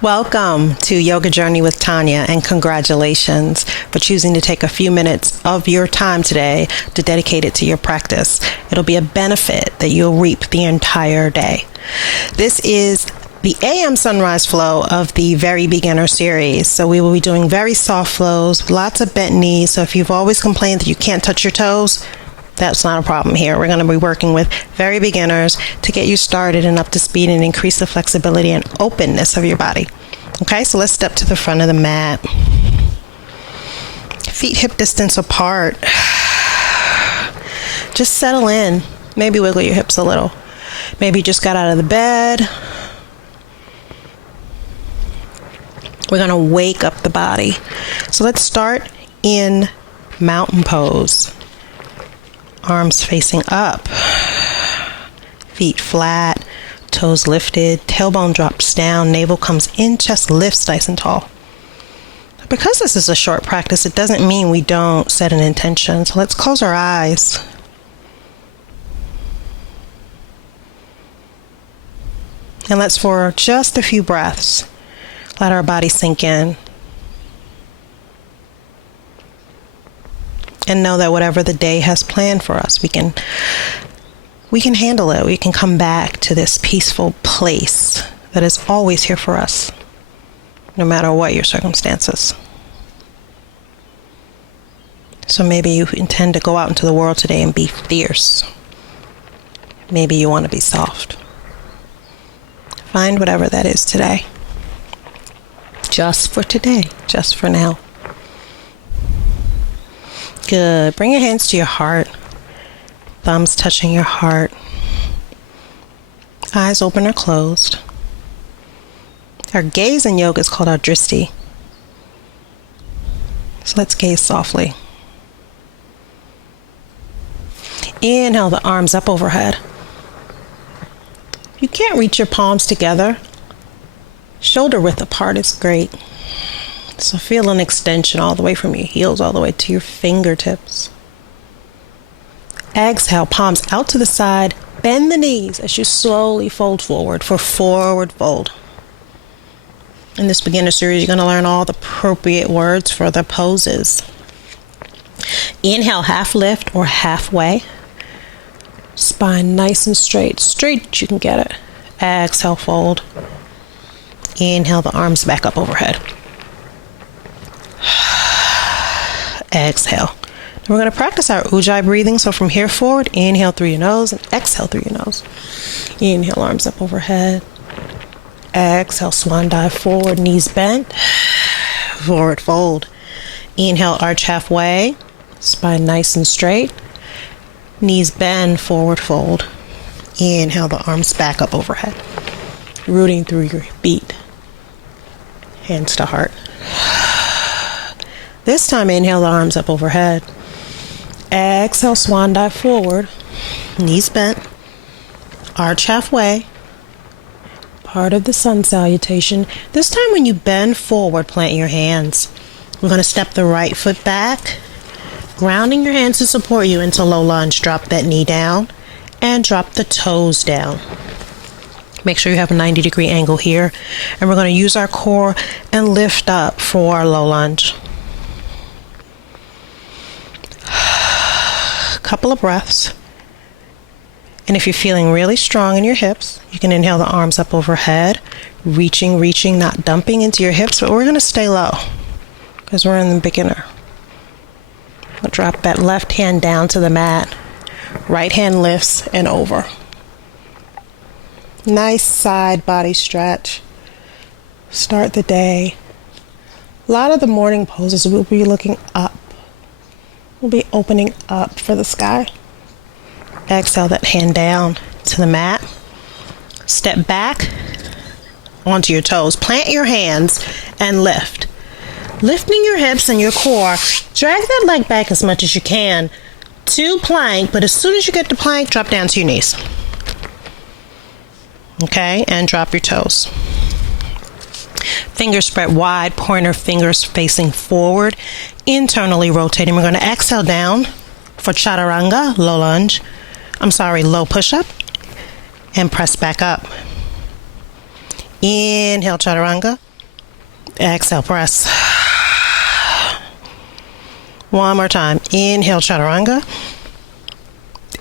Welcome to Yoga Journey with Tanya, and congratulations for choosing to take a few minutes of your time today to dedicate it to your practice. It'll be a benefit that you'll reap the entire day. This is the AM Sunrise flow of the Very Beginner series. So we will be doing very soft flows, lots of bent knees. So if you've always complained that you can't touch your toes, that's not a problem here. We're going to be working with very beginners to get you started and up to speed and increase the flexibility and openness of your body. Okay, so let's step to the front of the mat. Feet hip distance apart. Just settle in. Maybe wiggle your hips a little. Maybe you just got out of the bed. We're going to wake up the body. So let's start in mountain pose. Arms facing up, feet flat, toes lifted, tailbone drops down, navel comes in, chest lifts nice and tall. Because this is a short practice, it doesn't mean we don't set an intention. So let's close our eyes. And let's, for just a few breaths, let our body sink in. And know that whatever the day has planned for us, we can handle it. We can come back to this peaceful place that is always here for us, no matter what your circumstances. So maybe you intend to go out into the world today and be fierce. Maybe you want to be soft. Find whatever that is today. Just for today, just for now. Good. Bring your hands to your heart. Thumbs touching your heart. Eyes open or closed. Our gaze in yoga is called our drishti. So let's gaze softly. Inhale the arms up overhead. You can't reach your palms together. Shoulder width apart is great. So feel an extension all the way from your heels all the way to your fingertips. Exhale, palms out to the side. Bend the knees as you slowly fold forward for forward fold. In this beginner series, you're going to learn all the appropriate words for the poses. Inhale, half lift or halfway. Spine nice and straight. Straight, you can get it. Exhale, fold. Inhale, the arms back up overhead. Exhale. We're going to practice our Ujjayi breathing. So from here forward, inhale through your nose and exhale through your nose. Inhale, arms up overhead. Exhale, swan dive forward, knees bent. Forward fold. Inhale, arch halfway. Spine nice and straight. Knees bend, forward fold. Inhale, the arms back up overhead. Rooting through your beat. Hands to heart. This time, inhale the arms up overhead. Exhale, swan dive forward. Knees bent. Arch halfway. Part of the sun salutation. This time when you bend forward, plant your hands. We're going to step the right foot back. Grounding your hands to support you into low lunge. Drop that knee down. And drop the toes down. Make sure you have a 90-degree angle here. And we're going to use our core and lift up for our low lunge. Couple of breaths. And if you're feeling really strong in your hips, you can inhale the arms up overhead, reaching, not dumping into your hips, but we're going to stay low because we're in the beginner. We'll drop that left hand down to the mat. Right hand lifts and over. Nice side body stretch. Start the day. A lot of the morning poses will be looking up. We'll be opening up for the sky. Exhale that hand down to the mat. Step back onto your toes. Plant your hands and lift. Lifting your hips and your core. Drag that leg back as much as you can to plank, but as soon as you get to plank, drop down to your knees. Okay, and drop your toes. Fingers spread wide, pointer fingers facing forward, internally rotating. We're going to exhale down for chaturanga, low push-up, and press back up. Inhale, chaturanga. Exhale, press. One more time. Inhale, chaturanga.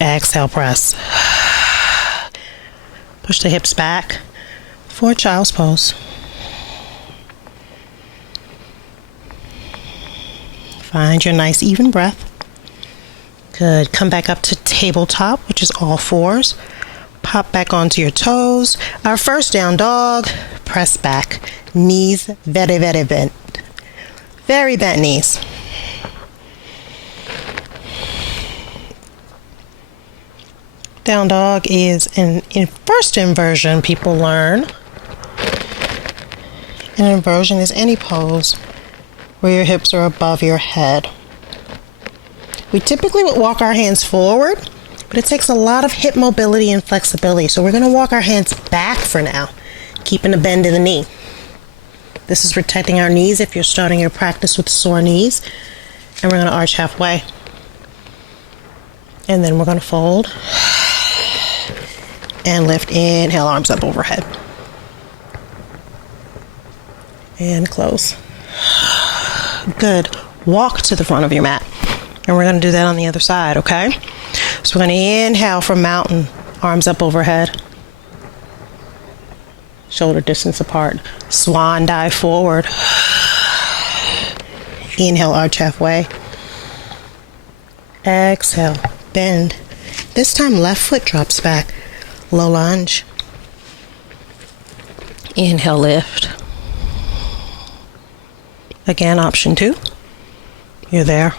Exhale, press. Push the hips back for child's pose. Find your nice even breath. Good. Come back up to tabletop, which is all fours. Pop back onto your toes. Our first down dog. Press back. Knees very, very bent. Very bent knees. Down dog is an first inversion people learn. An inversion is any pose where your hips are above your head. We typically would walk our hands forward, but it takes a lot of hip mobility and flexibility. So we're going to walk our hands back for now, keeping a bend in the knee. This is protecting our knees if you're starting your practice with sore knees. And we're going to arch halfway. And then we're going to fold and lift. Inhale, arms up overhead. And close. Good. Walk to the front of your mat. And we're going to do that on the other side, okay? So we're going to inhale from mountain, arms up overhead. Shoulder distance apart. Swan dive forward. Inhale, arch halfway. Exhale, bend. This time left foot drops back. Low lunge. Inhale, lift. Again, option 2. You're there.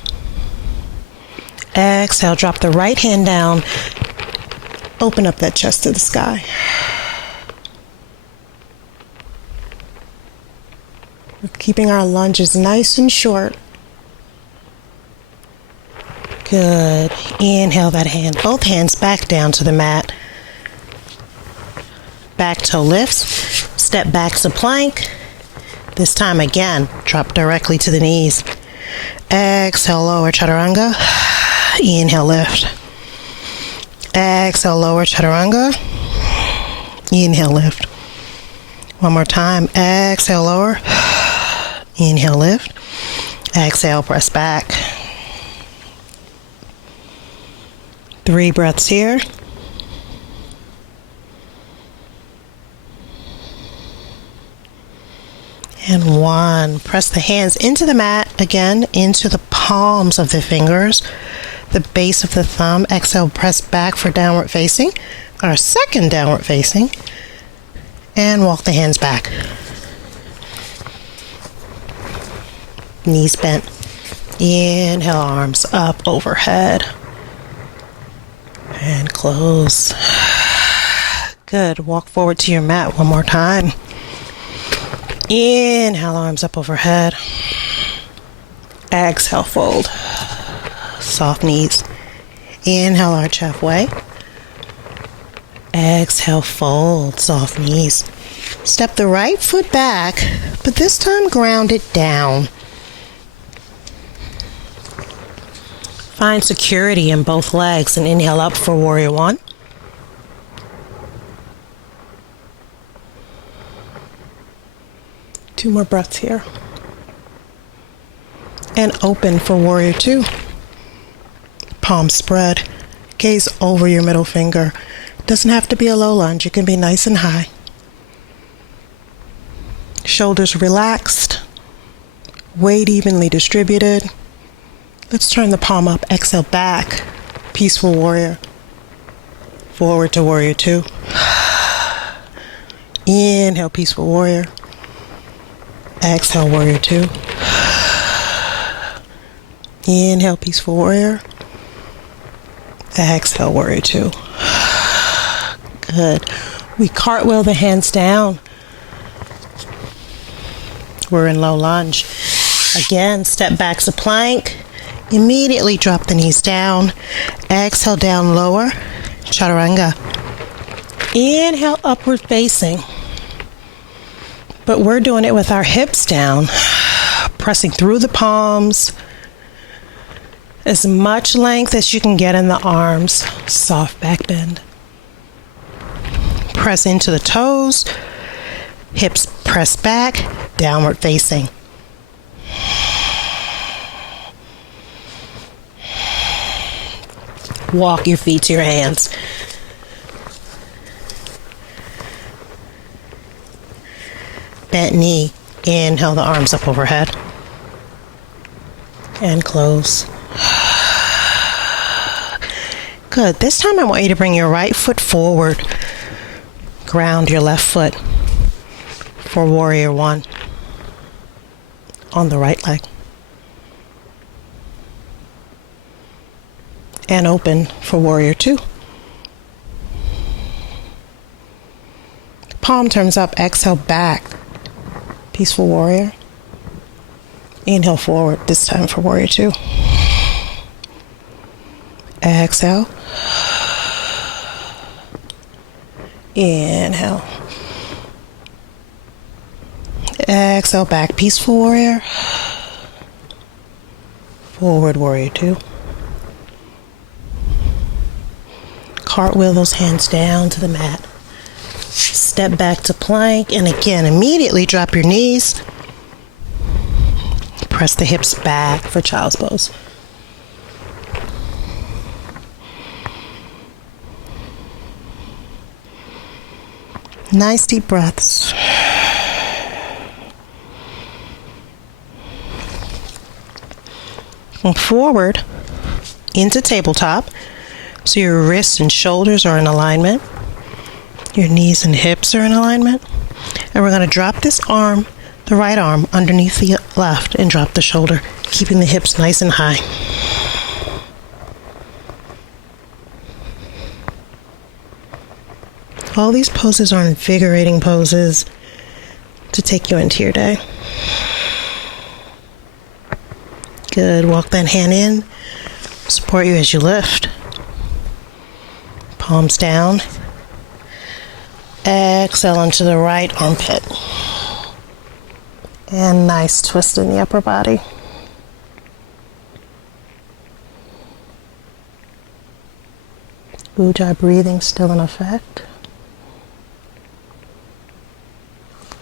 Exhale, drop the right hand down. Open up that chest to the sky. We're keeping our lunges nice and short. Good. Inhale that hand. Both hands back down to the mat. Back toe lifts. Step back to plank. This time again, drop directly to the knees. Exhale, lower chaturanga. Inhale, lift. Exhale, lower chaturanga. Inhale, lift. One more time. Exhale, lower. Inhale, lift. Exhale, press back. 3 breaths here. And 1. Press the hands into the mat, again, into the palms of the fingers, the base of the thumb. Exhale, press back for downward facing, our second downward facing, and walk the hands back. Knees bent. Inhale, arms up overhead. And close. Good. Walk forward to your mat one more time. Inhale, arms up overhead. Exhale, fold. Soft knees. Inhale, arch halfway. Exhale, fold. Soft knees. Step the right foot back, but this time ground it down. Find security in both legs and inhale up for warrior 1. Two more breaths here. And open for warrior 2. Palms spread. Gaze over your middle finger. Doesn't have to be a low lunge. It can be nice and high. Shoulders relaxed. Weight evenly distributed. Let's turn the palm up. Exhale back. Peaceful warrior. Forward to warrior 2. Inhale, peaceful warrior. Exhale, warrior 2. Inhale, peaceful warrior. Exhale, warrior 2. Good. We cartwheel the hands down. We're in low lunge. Again, step back to plank. Immediately drop the knees down. Exhale, down lower. Chaturanga. Inhale, upward facing. But we're doing it with our hips down. Pressing through the palms. As much length as you can get in the arms. Soft back bend. Press into the toes. Hips press back, downward facing. Walk your feet to your hands. Bent knee. Inhale the arms up overhead. And close. Good. This time I want you to bring your right foot forward. Ground your left foot for warrior one on the right leg. And open for warrior two. Palm turns up, exhale back. Peaceful warrior. Inhale forward, this time for warrior two. Exhale. Inhale. Exhale back, peaceful warrior. Forward warrior two. Cartwheel those hands down to the mat. Step back to plank, and again, immediately drop your knees. Press the hips back for child's pose. Nice deep breaths. Come forward into tabletop. So your wrists and shoulders are in alignment. Your knees and hips are in alignment. And we're going to drop this arm, the right arm, underneath the left and drop the shoulder, keeping the hips nice and high. All these poses are invigorating poses to take you into your day. Good. Walk that hand in. Support you as you lift. Palms down. Exhale into the right armpit. And nice twist in the upper body. Ujjayi breathing still in effect.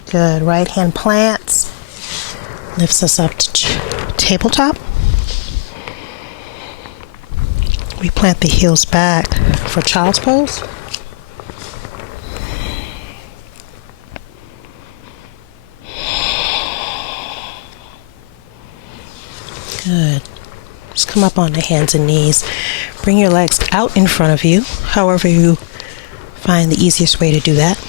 Good. Right hand plants. Lifts us up to tabletop. We plant the heels back for child's pose. Good. Just come up on the hands and knees. Bring your legs out in front of you, however you find the easiest way to do that.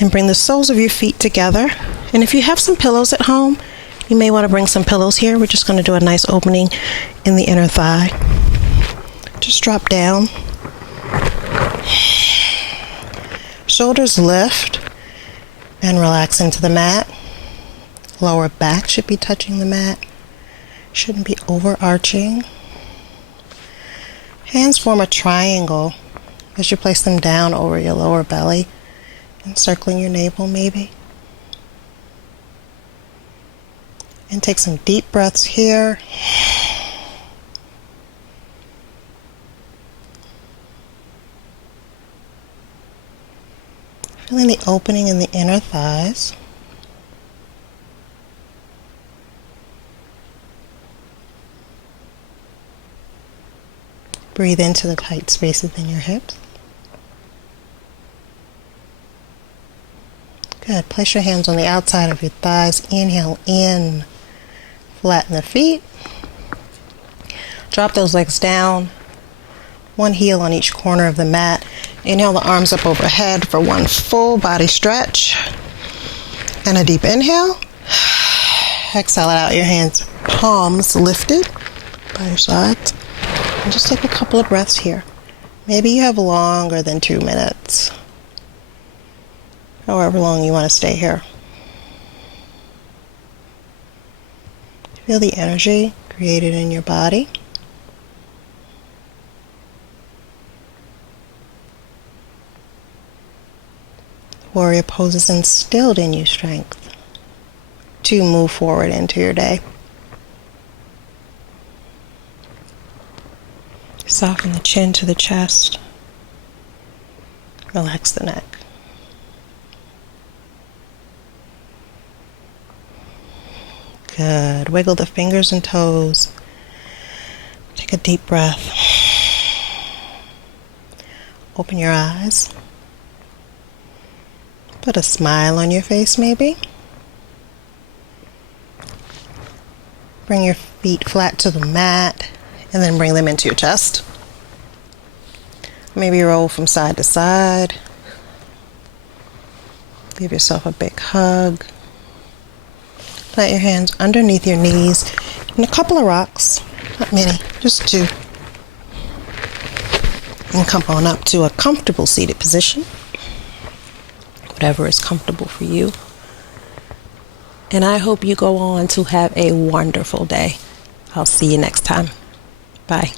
And bring the soles of your feet together. And if you have some pillows at home, you may want to bring some pillows here. We're just going to do a nice opening in the inner thigh. Just drop down. Shoulders lift and relax into the mat. Lower back should be touching the mat. Shouldn't be overarching. Hands form a triangle as you place them down over your lower belly, encircling your navel maybe. And take some deep breaths here. Feeling the opening in the inner thighs. Breathe into the tight spaces in your hips. Good. Place your hands on the outside of your thighs. Inhale in. Flatten the feet. Drop those legs down. One heel on each corner of the mat. Inhale the arms up overhead for one full body stretch. And a deep inhale. Exhale it out. Your hands, palms lifted by your sides. And just take a couple of breaths here. Maybe you have longer than 2 minutes. However long you want to stay here. Feel the energy created in your body. Warrior pose has instilled in you strength to move forward into your day. Soften the chin to the chest. Relax the neck. Good. Wiggle the fingers and toes. Take a deep breath. Open your eyes. Put a smile on your face, maybe. Bring your feet flat to the mat and then bring them into your chest. Maybe roll from side to side. Give yourself a big hug. Plant your hands underneath your knees and a couple of rocks. Not many, just 2. And come on up to a comfortable seated position. Whatever is comfortable for you. And I hope you go on to have a wonderful day. I'll see you next time. Bye.